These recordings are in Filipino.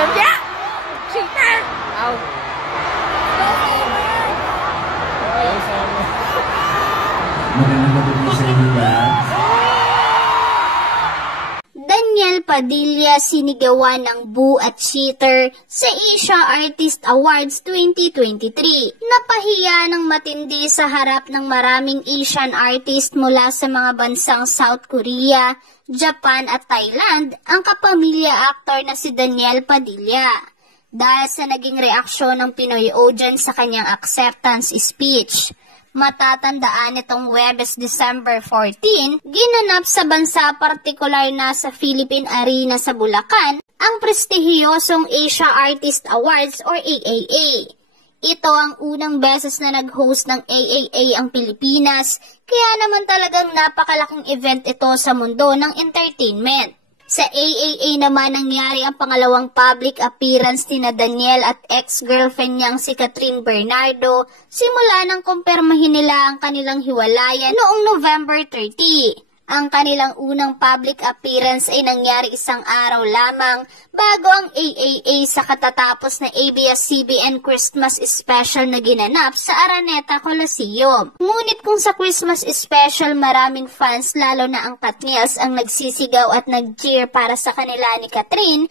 Alam niya! Cheater! Ow. Magandang gabi sa inyo ba? Daniel Padilla sinigawan ng boo at cheater sa Asia Artist Awards 2023. Napahiya ng matindi sa harap ng maraming Asian artist mula sa mga bansang South Korea, Japan at Thailand ang kapamilya actor na si Daniel Padilla. Dahil sa naging reaksyon ng Pinoy audience sa kanyang acceptance speech. Matatandaan itong Huwebes, December 14, ginanap sa bansa partikular na sa Philippine Arena sa Bulacan ang prestihiyosong Asia Artist Awards or AAA. Ito ang unang beses na nag-host ng AAA ang Pilipinas, kaya naman talagang napakalaking event ito sa mundo ng entertainment. Sa AAA naman nangyari ang pangalawang public appearance ni Daniel at ex-girlfriend niyang si Catherine Bernardo simula nang kumpirmahin nila ang kanilang hiwalayan noong November 30. Ang kanilang unang public appearance ay nangyari isang araw lamang bago ang AAA sa katatapos na ABS-CBN Christmas Special na ginanap sa Araneta Coliseum. Ngunit kung sa Christmas Special maraming fans lalo na ang Katniels ang nagsisigaw at nag-cheer para sa kanila ni Catherine,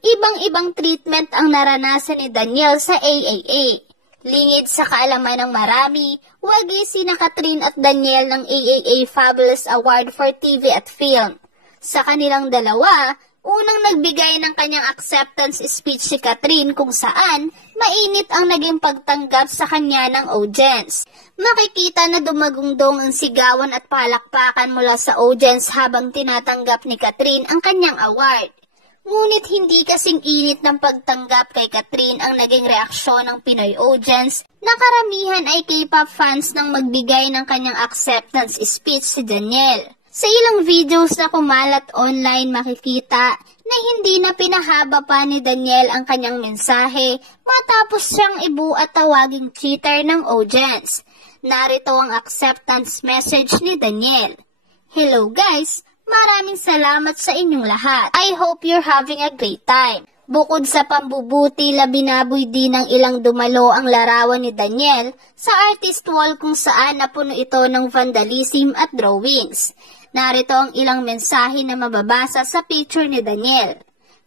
ibang-ibang treatment ang naranasan ni Daniel sa AAA. Lingid sa kaalaman ng marami, wagi sina Catherine at Daniel ng AAA Fabulous Award for TV at Film. Sa kanilang dalawa, unang nagbigay ng kanyang acceptance speech si Catherine kung saan mainit ang naging pagtanggap sa kanya ng audience. Makikita na dumagungdong ang sigawan at palakpakan mula sa audience habang tinatanggap ni Catherine ang kanyang award. Ngunit hindi kasing init ng pagtanggap kay Catherine ang naging reaksyon ng Pinoy audience na karamihan ay K-pop fans nang magbigay ng kanyang acceptance speech si Daniel. Sa ilang videos na kumalat online makikita na hindi na pinahaba pa ni Daniel ang kanyang mensahe matapos siyang ibu at tawaging cheater ng audience. Narito ang acceptance message ni Daniel. Hello guys! Maraming salamat sa inyong lahat. I hope you're having a great time. Bukod sa pambubuti, binaboy din ng ilang dumalo ang larawan ni Daniel sa artist wall kung saan napuno ito ng vandalism at drawings. Narito ang ilang mensahe na mababasa sa picture ni Daniel.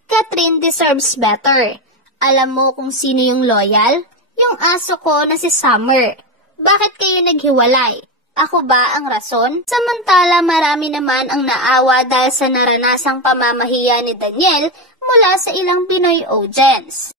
Catherine deserves better. Alam mo kung sino yung loyal? Yung aso ko na si Summer. Bakit kayo naghiwalay? Ako ba ang rason? Samantala marami naman ang naawa dahil sa naranasang pamamahiya ni Daniel mula sa ilang Pinoy audience.